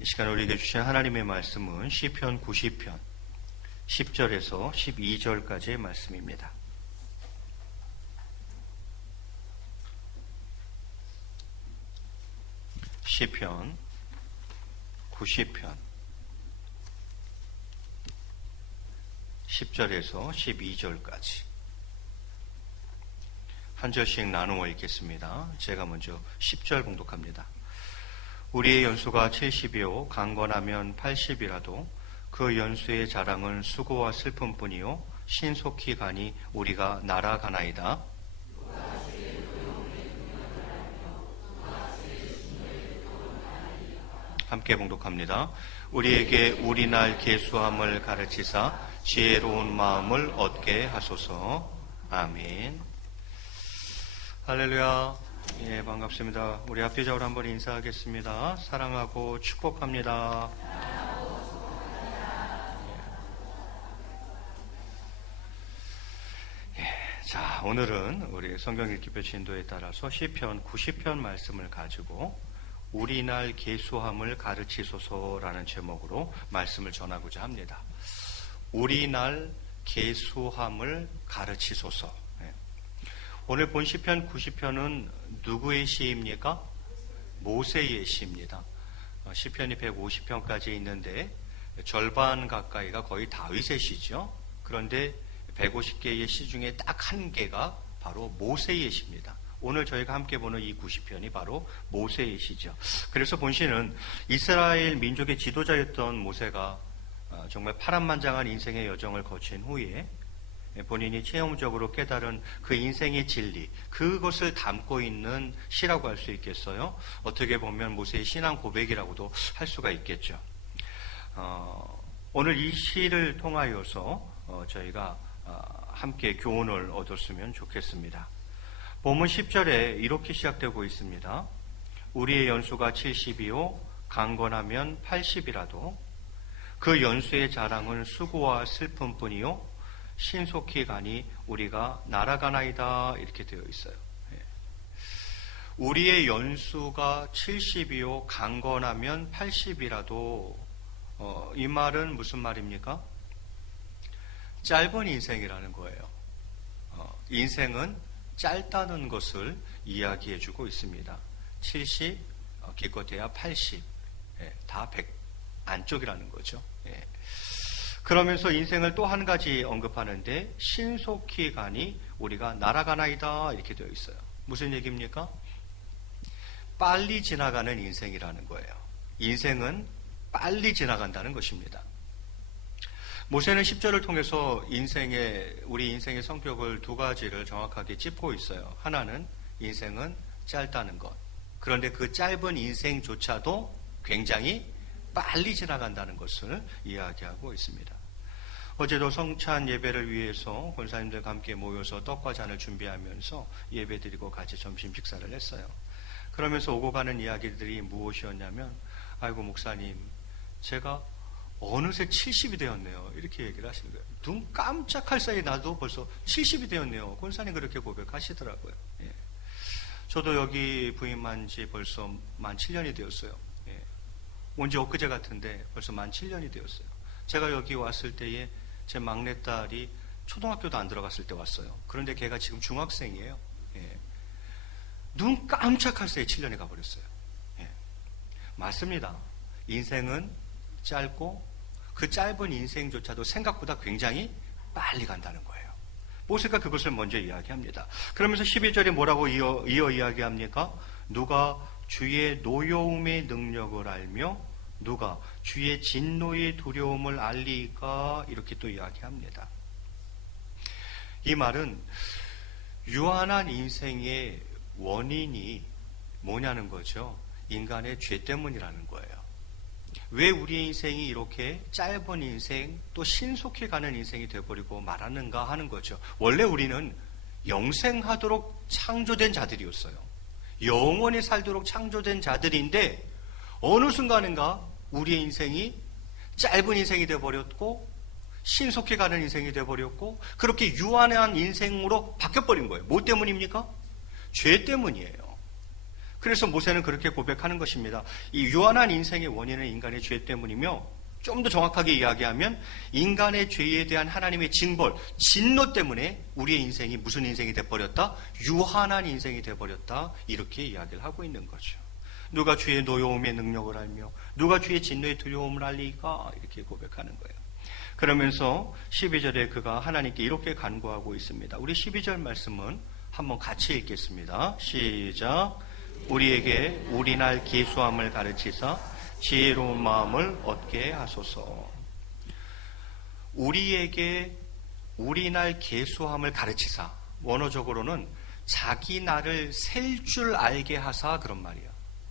이 시간 우리에게 주신 하나님의 말씀은 시편 90편 10절에서 12절까지의 말씀입니다. 시편 90편 10절에서 12절까지 한 절씩 나누어 읽겠습니다. 제가 먼저 10절 봉독합니다. 우리의 연수가 70이요 강건하면 80이라도 그 연수의 자랑은 수고와 슬픔뿐이요 신속히 가니 우리가 날아가나이다. 함께 봉독합니다. 우리에게 우리날 계수함을 가르치사 지혜로운 마음을 얻게 하소서. 아멘. 할렐루야. 예, 반갑습니다. 우리 앞뒤적으로 한번 인사하겠습니다. 사랑하고 축복합니다. 예, 자, 오늘은 우리 성경 읽기표 진도에 따라서 시편 90편 말씀을 가지고 우리날 계수함을 가르치소서라는 제목으로 말씀을 전하고자 합니다. 우리날 계수함을 가르치소서. 오늘 본 시편 90편은 누구의 시입니까? 모세의 시입니다. 시편이 150편까지 있는데 절반 가까이가 거의 다윗의 시죠. 그런데 150개의 시 중에 딱 한 개가 바로 모세의 시입니다. 오늘 저희가 함께 보는 이 90편이 바로 모세의 시죠. 그래서 본 시는 이스라엘 민족의 지도자였던 모세가 정말 파란만장한 인생의 여정을 거친 후에 본인이 체험적으로 깨달은 그 인생의 진리, 그것을 담고 있는 시라고 할 수 있겠어요. 어떻게 보면 모세의 신앙 고백이라고도 할 수가 있겠죠. 오늘 이 시를 통하여서 저희가 함께 교훈을 얻었으면 좋겠습니다. 본문 10절에 이렇게 시작되고 있습니다. 우리의 연수가 70이요 강건하면 80이라도 그 연수의 자랑은 수고와 슬픔뿐이요 신속히 가니 우리가 날아가나이다. 이렇게 되어 있어요. 우리의 연수가 70이요 강건하면 80이라도 이 말은 무슨 말입니까? 짧은 인생이라는 거예요. 인생은 짧다는 것을 이야기해 주고 있습니다. 70, 기껏해야 80, 다 100 안쪽이라는 거죠. 그러면서 인생을 또 한 가지 언급하는데 신속히 가니 우리가 날아가나이다. 이렇게 되어 있어요. 무슨 얘기입니까? 빨리 지나가는 인생이라는 거예요. 인생은 빨리 지나간다는 것입니다. 모세는 10절을 통해서 우리 인생의 성격을 두 가지를 정확하게 짚고 있어요. 하나는 인생은 짧다는 것. 그런데 그 짧은 인생조차도 굉장히 빨리 지나간다는 것을 이야기하고 있습니다. 어제도 성찬 예배를 위해서 권사님들과 함께 모여서 떡과 잔을 준비하면서 예배드리고 같이 점심 식사를 했어요. 그러면서 오고 가는 이야기들이 무엇이었냐면, 아이고 목사님, 제가 어느새 70이 되었네요. 이렇게 얘기를 하시는 거예요. 눈 깜짝할 사이 나도 벌써 70이 되었네요. 권사님 그렇게 고백하시더라고요. 예. 저도 여기 부임한 지 벌써 만 7년이 되었어요. 예. 온지 엊그제 같은데 벌써 만 7년이 되었어요. 제가 여기 왔을 때에 제 막내딸이 초등학교도 안 들어갔을 때 왔어요. 그런데 걔가 지금 중학생이에요. 예. 눈 깜짝할 새에 7년이 가버렸어요. 예. 맞습니다. 인생은 짧고 그 짧은 인생조차도 생각보다 굉장히 빨리 간다는 거예요. 모세가 그것을 먼저 이야기합니다. 그러면서 11절에 뭐라고 이어 이야기합니까? 누가 주의 노여움의 능력을 알며 누가 주의 진노의 두려움을 알리까? 이렇게 또 이야기합니다. 이 말은 유한한 인생의 원인이 뭐냐는 거죠. 인간의 죄 때문이라는 거예요. 왜 우리의 인생이 이렇게 짧은 인생 또 신속히 가는 인생이 되어버리고 말하는가 하는 거죠. 원래 우리는 영생하도록 창조된 자들이었어요. 영원히 살도록 창조된 자들인데 어느 순간인가 우리의 인생이 짧은 인생이 되어버렸고 신속히 가는 인생이 되어버렸고 그렇게 유한한 인생으로 바뀌어버린 거예요. 뭐 때문입니까? 죄 때문이에요. 그래서 모세는 그렇게 고백하는 것입니다. 이 유한한 인생의 원인은 인간의 죄 때문이며, 좀 더 정확하게 이야기하면 인간의 죄에 대한 하나님의 징벌, 진노 때문에 우리의 인생이 무슨 인생이 돼버렸다? 유한한 인생이 돼버렸다. 이렇게 이야기를 하고 있는 거죠. 누가 주의 노여움의 능력을 알며 누가 주의 진노의 두려움을 알리까? 이렇게 고백하는 거예요. 그러면서 12절에 그가 하나님께 이렇게 간구하고 있습니다. 우리 12절 말씀은 한번 같이 읽겠습니다. 시작. 우리에게 우리날 계수함을 가르치사 지혜로운 마음을 얻게 하소서. 우리에게 우리날 계수함을 가르치사. 원어적으로는 자기 날을 셀 줄 알게 하사, 그런 말이야.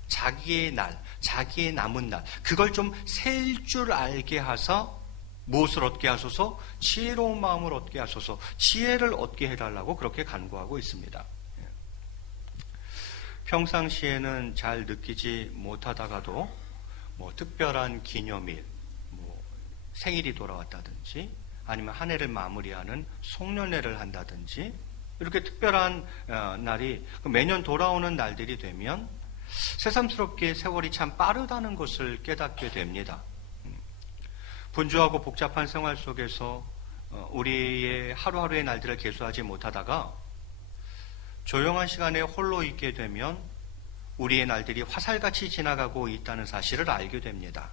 자기의 날, 자기의 남은 날, 그걸 좀 셀 줄 알게 하사 무엇을 얻게 하소서? 지혜로운 마음을 얻게 하소서. 지혜를 얻게 해달라고 그렇게 간구하고 있습니다. 평상시에는 잘 느끼지 못하다가도 특별한 기념일, 생일이 돌아왔다든지 아니면 한 해를 마무리하는 송년회를 한다든지 이렇게 특별한 날이 매년 돌아오는 날들이 되면 새삼스럽게 세월이 참 빠르다는 것을 깨닫게 됩니다. 분주하고 복잡한 생활 속에서 우리의 하루하루의 날들을 계수하지 못하다가 조용한 시간에 홀로 있게 되면 우리의 날들이 화살같이 지나가고 있다는 사실을 알게 됩니다.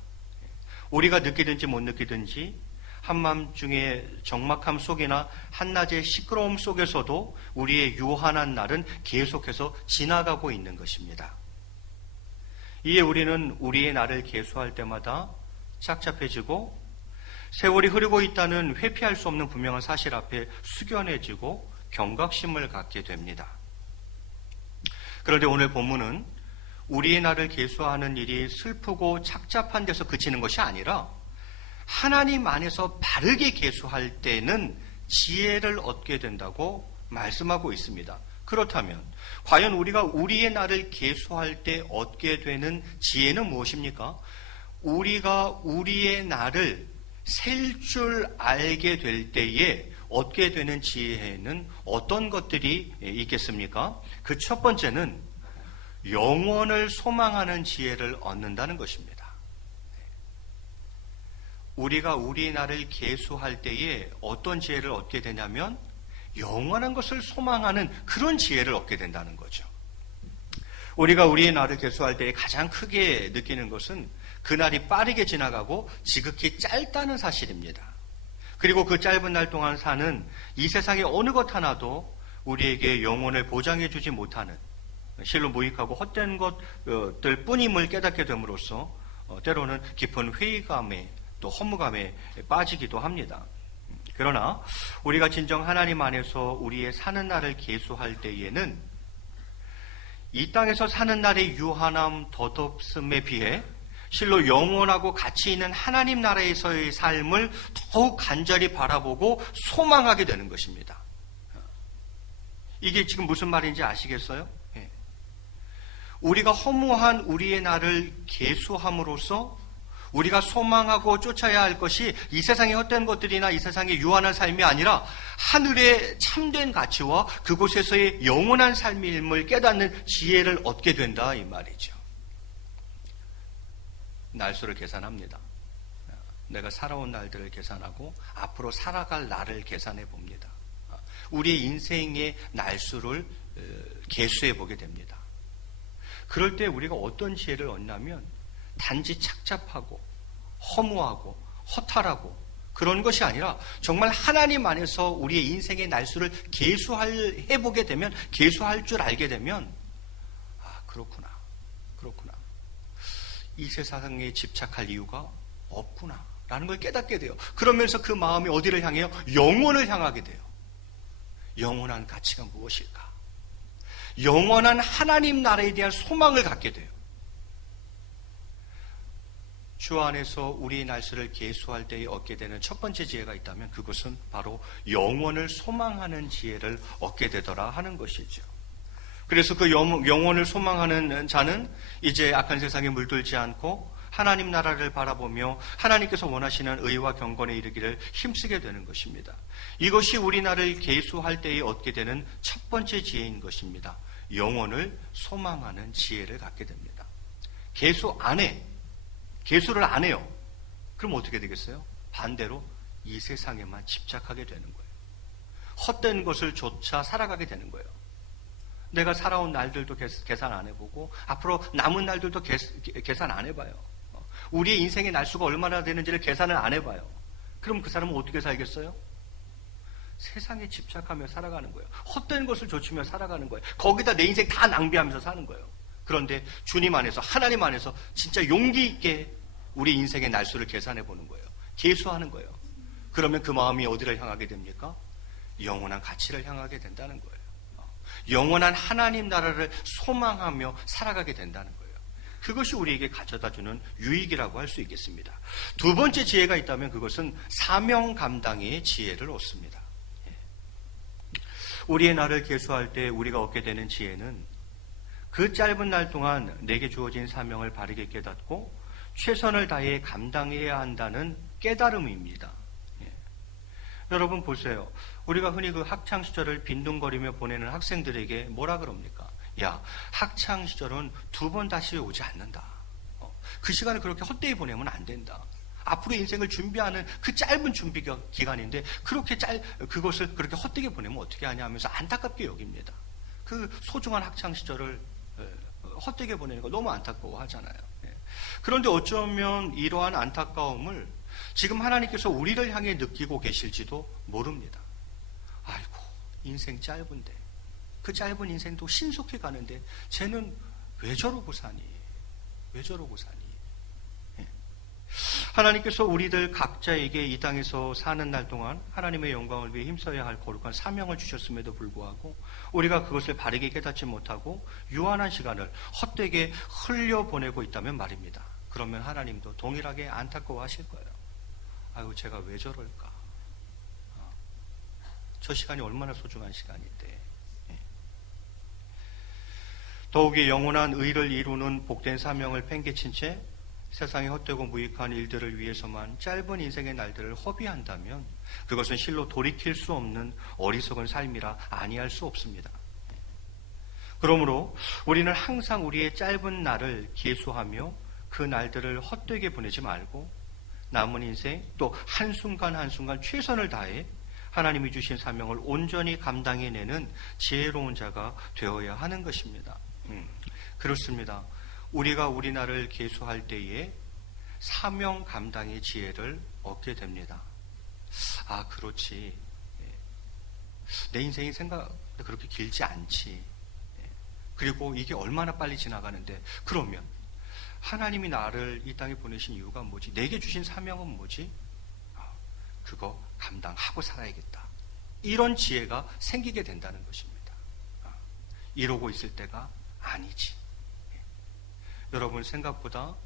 우리가 느끼든지 못 느끼든지 한밤중의 적막함 속이나 한낮의 시끄러움 속에서도 우리의 유한한 날은 계속해서 지나가고 있는 것입니다. 이에 우리는 우리의 날을 계수할 때마다 착잡해지고 세월이 흐르고 있다는 회피할 수 없는 분명한 사실 앞에 숙연해지고 경각심을 갖게 됩니다. 그런데 오늘 본문은 우리의 날을 계수하는 일이 슬프고 착잡한 데서 그치는 것이 아니라 하나님 안에서 바르게 계수할 때는 지혜를 얻게 된다고 말씀하고 있습니다. 그렇다면 과연 우리가 우리의 날을 계수할 때 얻게 되는 지혜는 무엇입니까? 우리가 우리의 날을 셀 줄 알게 될 때에 얻게 되는 지혜에는 어떤 것들이 있겠습니까? 그 첫 번째는 영원을 소망하는 지혜를 얻는다는 것입니다. 우리가 우리의 날을 계수할 때에 어떤 지혜를 얻게 되냐면 영원한 것을 소망하는 그런 지혜를 얻게 된다는 거죠. 우리가 우리의 날을 계수할 때에 가장 크게 느끼는 것은 그날이 빠르게 지나가고 지극히 짧다는 사실입니다. 그리고 그 짧은 날 동안 사는 이 세상의 어느 것 하나도 우리에게 영혼을 보장해 주지 못하는 실로 무익하고 헛된 것들 뿐임을 깨닫게 됨으로써 때로는 깊은 회의감에 또 허무감에 빠지기도 합니다. 그러나 우리가 진정 하나님 안에서 우리의 사는 날을 계수할 때에는 이 땅에서 사는 날의 유한함 덧없음에 비해 실로 영원하고 가치 있는 하나님 나라에서의 삶을 더욱 간절히 바라보고 소망하게 되는 것입니다. 이게 지금 무슨 말인지 아시겠어요? 우리가 허무한 우리의 날을 계수함으로써 우리가 소망하고 쫓아야 할 것이 이 세상의 헛된 것들이나 이 세상의 유한한 삶이 아니라 하늘의 참된 가치와 그곳에서의 영원한 삶임을 깨닫는 지혜를 얻게 된다, 이 말이죠. 날수를 계산합니다. 내가 살아온 날들을 계산하고 앞으로 살아갈 날을 계산해 봅니다. 우리의 인생의 날수를 계수해 보게 됩니다. 그럴 때 우리가 어떤 지혜를 얻냐면 단지 착잡하고 허무하고 허탈하고 그런 것이 아니라 정말 하나님 안에서 우리의 인생의 날수를 계수해보게 되면, 계수할 줄 알게 되면 그렇구나 이 세상에 집착할 이유가 없구나 라는 걸 깨닫게 돼요. 그러면서 그 마음이 어디를 향해요? 영혼을 향하게 돼요. 영원한 가치가 무엇일까? 영원한 하나님 나라에 대한 소망을 갖게 돼요. 주 안에서 우리의 날수를 계수할 때에 얻게 되는 첫 번째 지혜가 있다면 그것은 바로 영원을 소망하는 지혜를 얻게 되더라 하는 것이죠. 그래서 그 영원을 소망하는 자는 이제 악한 세상에 물들지 않고 하나님 나라를 바라보며 하나님께서 원하시는 의와 경건에 이르기를 힘쓰게 되는 것입니다. 이것이 우리 나를 계수할 때에 얻게 되는 첫 번째 지혜인 것입니다. 영혼을 소망하는 지혜를 갖게 됩니다. 계수 안 해. 계수를 안 해요. 그럼 어떻게 되겠어요? 반대로 이 세상에만 집착하게 되는 거예요. 헛된 것을 조차 살아가게 되는 거예요. 내가 살아온 날들도 계산 안 해보고 앞으로 남은 날들도 계산 안 해봐요. 우리의 인생의 날수가 얼마나 되는지를 계산을 안 해봐요. 그럼 그 사람은 어떻게 살겠어요? 세상에 집착하며 살아가는 거예요. 헛된 것을 좇으며 살아가는 거예요. 거기다 내 인생 다 낭비하면서 사는 거예요. 그런데 주님 안에서, 하나님 안에서 진짜 용기 있게 우리 인생의 날수를 계산해 보는 거예요. 계수하는 거예요. 그러면 그 마음이 어디를 향하게 됩니까? 영원한 가치를 향하게 된다는 거예요. 영원한 하나님 나라를 소망하며 살아가게 된다는 거예요. 그것이 우리에게 가져다주는 유익이라고 할 수 있겠습니다. 두 번째 지혜가 있다면 그것은 사명 감당의 지혜를 얻습니다. 우리의 날을 계수할 때 우리가 얻게 되는 지혜는 그 짧은 날 동안 내게 주어진 사명을 바르게 깨닫고 최선을 다해 감당해야 한다는 깨달음입니다. 여러분 보세요. 우리가 흔히 그 학창시절을 빈둥거리며 보내는 학생들에게 뭐라 그럽니까? 야, 학창시절은 2번 다시 오지 않는다. 그 시간을 그렇게 헛되이 보내면 안 된다. 앞으로 인생을 준비하는 그 짧은 준비 기간인데 그것을 그렇게 헛되게 보내면 어떻게 하냐 하면서 안타깝게 여깁니다. 그 소중한 학창시절을 헛되게 보내는 거 너무 안타까워 하잖아요. 그런데 어쩌면 이러한 안타까움을 지금 하나님께서 우리를 향해 느끼고 계실지도 모릅니다. 아이고, 인생 짧은데, 그 짧은 인생도 신속히 가는데 쟤는 왜 저러고 사니? 왜 저러고 사니? 하나님께서 우리들 각자에게 이 땅에서 사는 날 동안 하나님의 영광을 위해 힘써야 할 거룩한 사명을 주셨음에도 불구하고 우리가 그것을 바르게 깨닫지 못하고 유한한 시간을 헛되게 흘려보내고 있다면 말입니다. 그러면 하나님도 동일하게 안타까워하실 거예요. 아유, 제가 왜 저럴까? 저 시간이 얼마나 소중한 시간인데. 더욱이 영원한 의를 이루는 복된 사명을 팽개친 채 세상의 헛되고 무익한 일들을 위해서만 짧은 인생의 날들을 허비한다면 그것은 실로 돌이킬 수 없는 어리석은 삶이라 아니할 수 없습니다. 그러므로 우리는 항상 우리의 짧은 날을 계수하며 그 날들을 헛되게 보내지 말고 남은 인생 또 한순간 한순간 최선을 다해 하나님이 주신 사명을 온전히 감당해내는 지혜로운 자가 되어야 하는 것입니다. 그렇습니다. 우리가 우리 날을 계수할 때에 사명 감당의 지혜를 얻게 됩니다. 아, 그렇지. 내 인생이 생각보다 그렇게 길지 않지. 그리고 이게 얼마나 빨리 지나가는데, 그러면 하나님이 나를 이 땅에 보내신 이유가 뭐지? 내게 주신 사명은 뭐지? 그거 감당하고 살아야겠다. 이런 지혜가 생기게 된다는 것입니다. 이러고 있을 때가 아니지. 여러분, 생각보다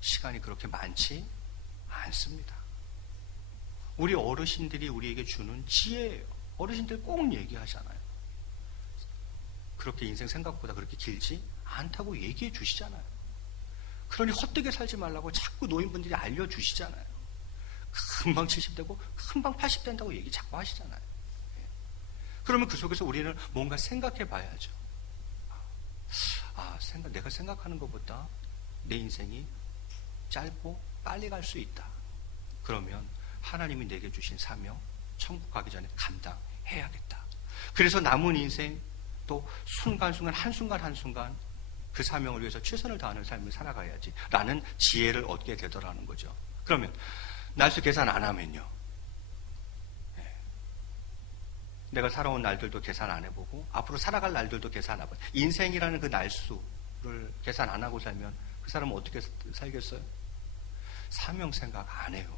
시간이 그렇게 많지 않습니다. 우리 어르신들이 우리에게 주는 지혜예요. 어르신들 꼭 얘기하잖아요. 그렇게 인생 생각보다 그렇게 길지 않다고 얘기해 주시잖아요. 그러니 헛되게 살지 말라고 자꾸 노인분들이 알려주시잖아요. 금방 70되고 금방 80 된다고 얘기 자꾸 하시잖아요. 그러면 그 속에서 우리는 뭔가 생각해 봐야죠. 내가 생각하는 것보다 내 인생이 짧고 빨리 갈 수 있다. 그러면 하나님이 내게 주신 사명, 천국 가기 전에 감당해야겠다. 그래서 남은 인생 또 순간순간 한순간 그 사명을 위해서 최선을 다하는 삶을 살아가야지 라는 지혜를 얻게 되더라는 거죠. 그러면 날수 계산 안 하면요, 내가 살아온 날들도 계산 안 해보고 앞으로 살아갈 날들도 계산 안 해보고 인생이라는 그 날수를 계산 안 하고 살면 그 사람은 어떻게 살겠어요? 사명 생각 안 해요.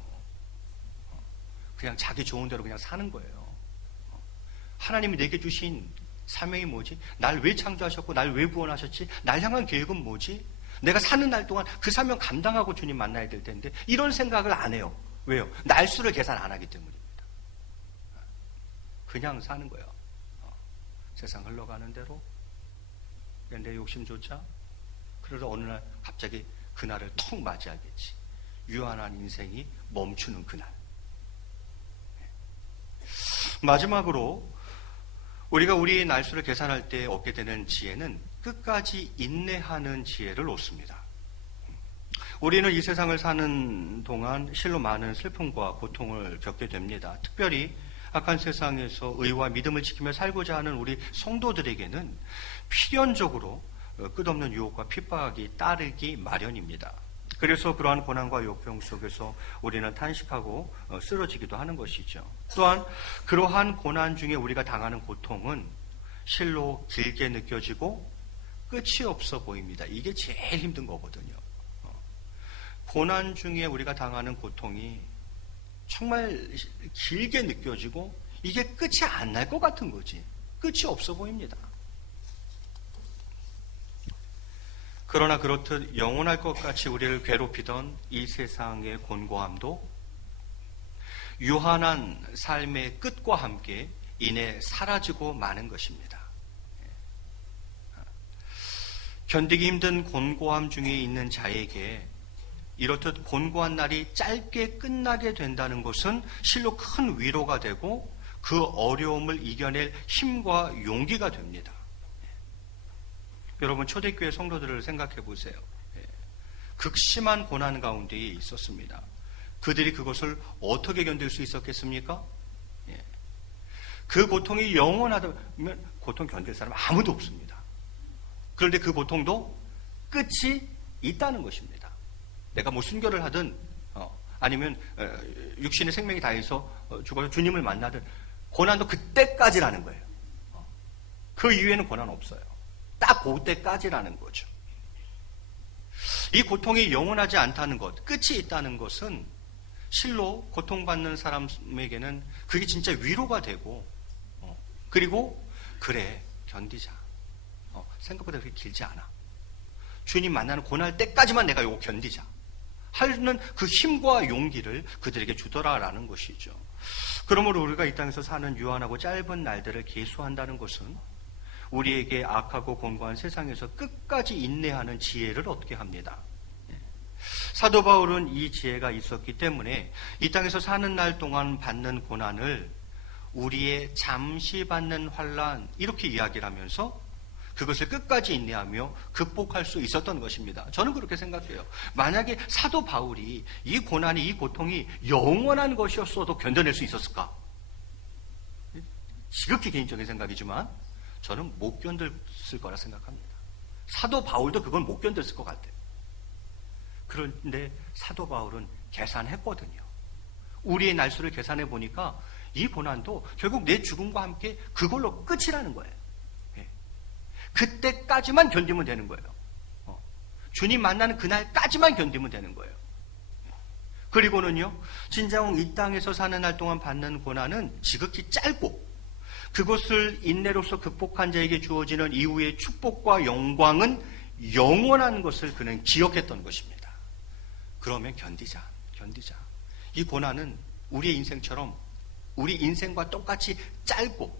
그냥 자기 좋은 대로 그냥 사는 거예요. 하나님이 내게 주신 사명이 뭐지? 날 왜 창조하셨고 날 왜 구원하셨지? 날 향한 계획은 뭐지? 내가 사는 날 동안 그 사명 감당하고 주님 만나야 될 텐데 이런 생각을 안 해요. 왜요? 날수를 계산 안 하기 때문입니다. 그냥 사는 거예요. 세상 흘러가는 대로 내 욕심조차. 그래서 어느 날 갑자기 그날을 턱 맞이하겠지. 유한한 인생이 멈추는 그날. 마지막으로 우리가 우리의 날수를 계산할 때 얻게 되는 지혜는 끝까지 인내하는 지혜를 얻습니다. 우리는 이 세상을 사는 동안 실로 많은 슬픔과 고통을 겪게 됩니다. 특별히 악한 세상에서 의와 믿음을 지키며 살고자 하는 우리 성도들에게는 필연적으로 끝없는 유혹과 핍박이 따르기 마련입니다. 그래서 그러한 고난과 역경 속에서 우리는 탄식하고 쓰러지기도 하는 것이죠. 또한 그러한 고난 중에 우리가 당하는 고통은 실로 길게 느껴지고 끝이 없어 보입니다. 이게 제일 힘든 거거든요. 고난 중에 우리가 당하는 고통이 정말 길게 느껴지고 이게 끝이 안 날 것 같은 거지. 끝이 없어 보입니다. 그러나 그렇듯 영원할 것 같이 우리를 괴롭히던 이 세상의 곤고함도 유한한 삶의 끝과 함께 이내 사라지고 마는 것입니다. 견디기 힘든 곤고함 중에 있는 자에게 이렇듯 곤고한 날이 짧게 끝나게 된다는 것은 실로 큰 위로가 되고 그 어려움을 이겨낼 힘과 용기가 됩니다. 여러분, 초대교회 성도들을 생각해 보세요. 극심한 고난 가운데에 있었습니다. 그들이 그것을 어떻게 견딜 수 있었겠습니까? 그 고통이 영원하다면 고통 견딜 사람 아무도 없습니다. 그런데 그 고통도 끝이 있다는 것입니다. 내가 뭐 순교를 하든 아니면 육신의 생명이 다해서 죽어서 주님을 만나든 고난도 그때까지라는 거예요. 그 이후에는 고난 없어요. 딱 그때까지라는 거죠. 이 고통이 영원하지 않다는 것, 끝이 있다는 것은 실로 고통받는 사람에게는 그게 진짜 위로가 되고 그리고 그래 견디자. 생각보다 그렇게 길지 않아. 주님 만나는 고날 때까지만 내가 이거 견디자 하는 그 힘과 용기를 그들에게 주더라라는 것이죠. 그러므로 우리가 이 땅에서 사는 유한하고 짧은 날들을 계수한다는 것은 우리에게 악하고 곤고한 세상에서 끝까지 인내하는 지혜를 얻게 합니다. 사도 바울은 이 지혜가 있었기 때문에 이 땅에서 사는 날 동안 받는 고난을 우리의 잠시 받는 환난 이렇게 이야기를 하면서 그것을 끝까지 인내하며 극복할 수 있었던 것입니다. 저는 그렇게 생각해요. 만약에 사도 바울이 이 고난이, 이 고통이 영원한 것이었어도 견뎌낼 수 있었을까? 지극히 개인적인 생각이지만 저는 못 견뎠을 거라 생각합니다. 사도 바울도 그걸 못 견뎠을 것 같아요. 그런데 사도 바울은 계산했거든요. 우리의 날수를 계산해 보니까 이 고난도 결국 내 죽음과 함께 그걸로 끝이라는 거예요. 그때까지만 견디면 되는 거예요. 주님 만나는 그날까지만 견디면 되는 거예요. 그리고는요, 진정 이 땅에서 사는 날 동안 받는 고난은 지극히 짧고 그것을 인내로서 극복한 자에게 주어지는 이후의 축복과 영광은 영원한 것을 그는 기억했던 것입니다. 그러면 견디자. 이 고난은 우리의 인생처럼 우리 인생과 똑같이 짧고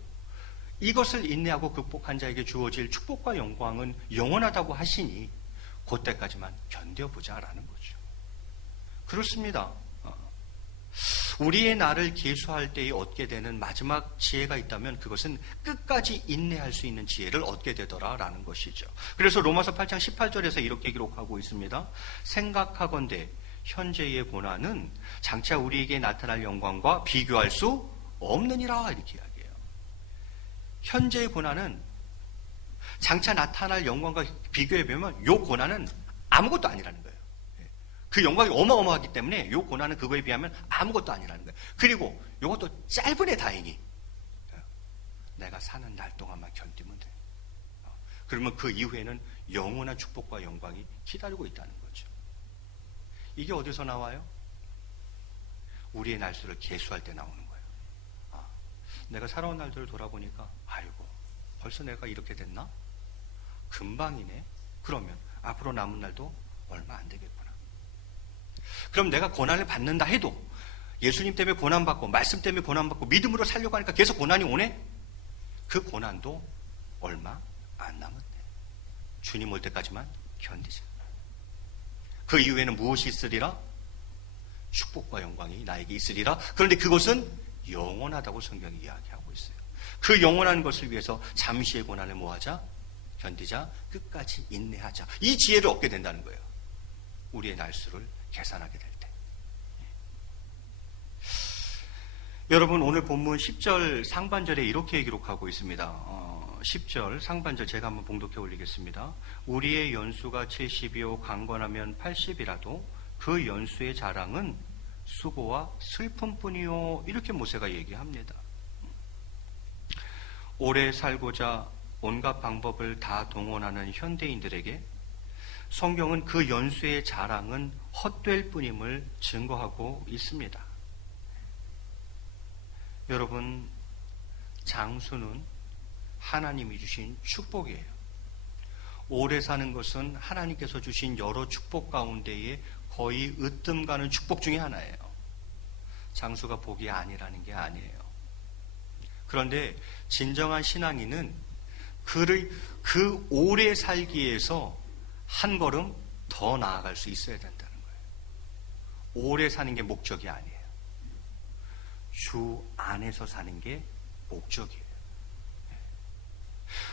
이것을 인내하고 극복한 자에게 주어질 축복과 영광은 영원하다고 하시니 그때까지만 견뎌보자라는 거죠. 그렇습니다. 우리의 날을 계수할 때에 얻게 되는 마지막 지혜가 있다면 그것은 끝까지 인내할 수 있는 지혜를 얻게 되더라라는 것이죠. 그래서 로마서 8장 18절에서 이렇게 기록하고 있습니다. 생각하건대 현재의 고난은 장차 우리에게 나타날 영광과 비교할 수 없느니라 이렇게 이야기해요. 현재의 고난은 장차 나타날 영광과 비교해 보면 이 고난은 아무것도 아니라는 거예요. 그 영광이 어마어마하기 때문에 이 고난은 그거에 비하면 아무것도 아니라는 거예요. 그리고 이것도 짧으네 다행히. 내가 사는 날 동안만 견디면 돼. 그러면 그 이후에는 영원한 축복과 영광이 기다리고 있다는 거죠. 이게 어디서 나와요? 우리의 날수를 계수할 때 나오는 거예요. 내가 살아온 날들을 돌아보니까 아이고 벌써 내가 이렇게 됐나? 금방이네. 그러면 앞으로 남은 날도 얼마 안 되겠구나. 그럼 내가 고난을 받는다 해도 예수님 때문에 고난받고 말씀 때문에 고난받고 믿음으로 살려고 하니까 계속 고난이 오네? 그 고난도 얼마 안 남았네. 주님 올 때까지만 견디자. 그 이후에는 무엇이 있으리라? 축복과 영광이 나에게 있으리라. 그런데 그것은 영원하다고 성경이 이야기하고 있어요. 그 영원한 것을 위해서 잠시의 고난을 뭐하자? 견디자. 끝까지 인내하자. 이 지혜를 얻게 된다는 거예요. 우리의 날수를 계산하게 될 때. 여러분, 오늘 본문 10절 상반절에 이렇게 기록하고 있습니다. 10절 상반절 제가 한번 봉독해 올리겠습니다. 우리의 연수가 70이요 강건하면 80이라도 그 연수의 자랑은 수고와 슬픔뿐이요. 이렇게 모세가 얘기합니다. 오래 살고자 온갖 방법을 다 동원하는 현대인들에게 성경은 그 연수의 자랑은 헛될 뿐임을 증거하고 있습니다. 여러분, 장수는 하나님이 주신 축복이에요. 오래 사는 것은 하나님께서 주신 여러 축복 가운데에 거의 으뜸가는 축복 중에 하나예요. 장수가 복이 아니라는 게 아니에요. 그런데 진정한 신앙인은 그 오래 살기에서 한 걸음 더 나아갈 수 있어야 된다는 거예요. 오래 사는 게 목적이 아니에요. 주 안에서 사는 게 목적이에요.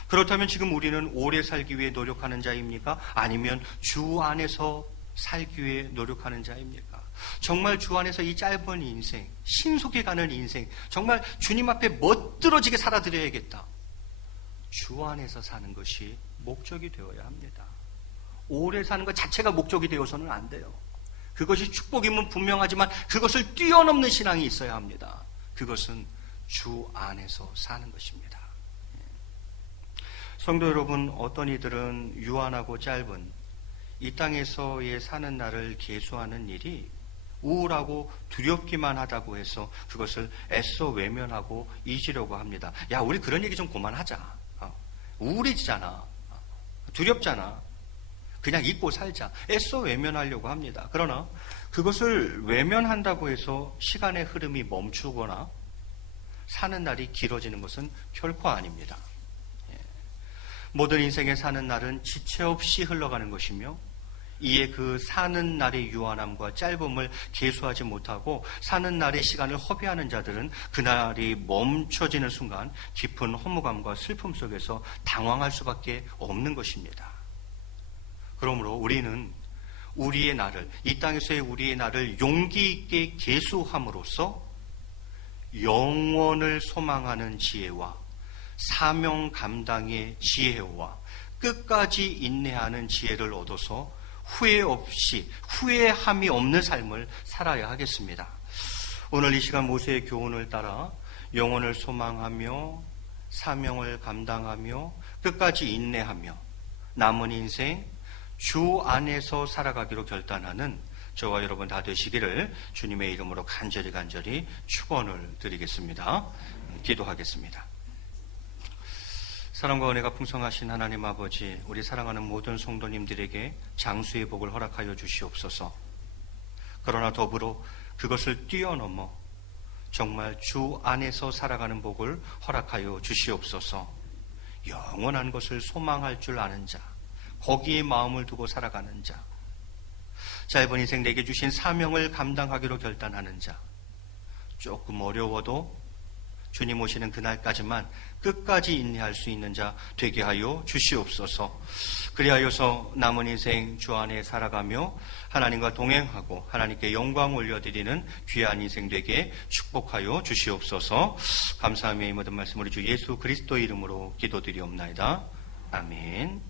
그렇다면 지금 우리는 오래 살기 위해 노력하는 자입니까? 아니면 주 안에서 살기 위해 노력하는 자입니까? 정말 주 안에서 이 짧은 인생, 신속히 가는 인생, 정말 주님 앞에 멋들어지게 살아드려야겠다. 주 안에서 사는 것이 목적이 되어야 합니다. 오래 사는 것 자체가 목적이 되어서는 안 돼요. 그것이 축복이면 분명하지만 그것을 뛰어넘는 신앙이 있어야 합니다. 그것은 주 안에서 사는 것입니다. 성도 여러분, 어떤 이들은 유한하고 짧은 이 땅에서의 사는 날을 계수하는 일이 우울하고 두렵기만 하다고 해서 그것을 애써 외면하고 잊으려고 합니다. 야, 우리 그런 얘기 좀 그만하자. 우울해지잖아. 두렵잖아. 그냥 잊고 살자. 애써 외면하려고 합니다. 그러나 그것을 외면한다고 해서 시간의 흐름이 멈추거나 사는 날이 길어지는 것은 결코 아닙니다. 모든 인생에 사는 날은 지체 없이 흘러가는 것이며 이에 그 사는 날의 유한함과 짧음을 계수하지 못하고 사는 날의 시간을 허비하는 자들은 그날이 멈춰지는 순간 깊은 허무감과 슬픔 속에서 당황할 수밖에 없는 것입니다. 그러므로 우리는 우리의 날을, 이 땅에서의 우리의 날을 용기 있게 계수함으로써 영원을 소망하는 지혜와 사명 감당의 지혜와 끝까지 인내하는 지혜를 얻어서 후회 없이, 후회함이 없는 삶을 살아야 하겠습니다. 오늘 이 시간 모세의 교훈을 따라 영원을 소망하며 사명을 감당하며 끝까지 인내하며 남은 인생 주 안에서 살아가기로 결단하는 저와 여러분 다 되시기를 주님의 이름으로 간절히 축원을 드리겠습니다. 기도하겠습니다. 사랑과 은혜가 풍성하신 하나님 아버지, 우리 사랑하는 모든 성도님들에게 장수의 복을 허락하여 주시옵소서. 그러나 더불어 그것을 뛰어넘어 정말 주 안에서 살아가는 복을 허락하여 주시옵소서. 영원한 것을 소망할 줄 아는 자, 거기에 마음을 두고 살아가는 자, 짧은 인생 내게 주신 사명을 감당하기로 결단하는 자, 조금 어려워도 주님 오시는 그날까지만 끝까지 인내할 수 있는 자 되게 하여 주시옵소서. 그리하여서 남은 인생 주 안에 살아가며 하나님과 동행하고 하나님께 영광 올려드리는 귀한 인생 되게 축복하여 주시옵소서. 감사하며 이 모든 말씀 우리 주 예수 그리스도 이름으로 기도드리옵나이다. 아멘.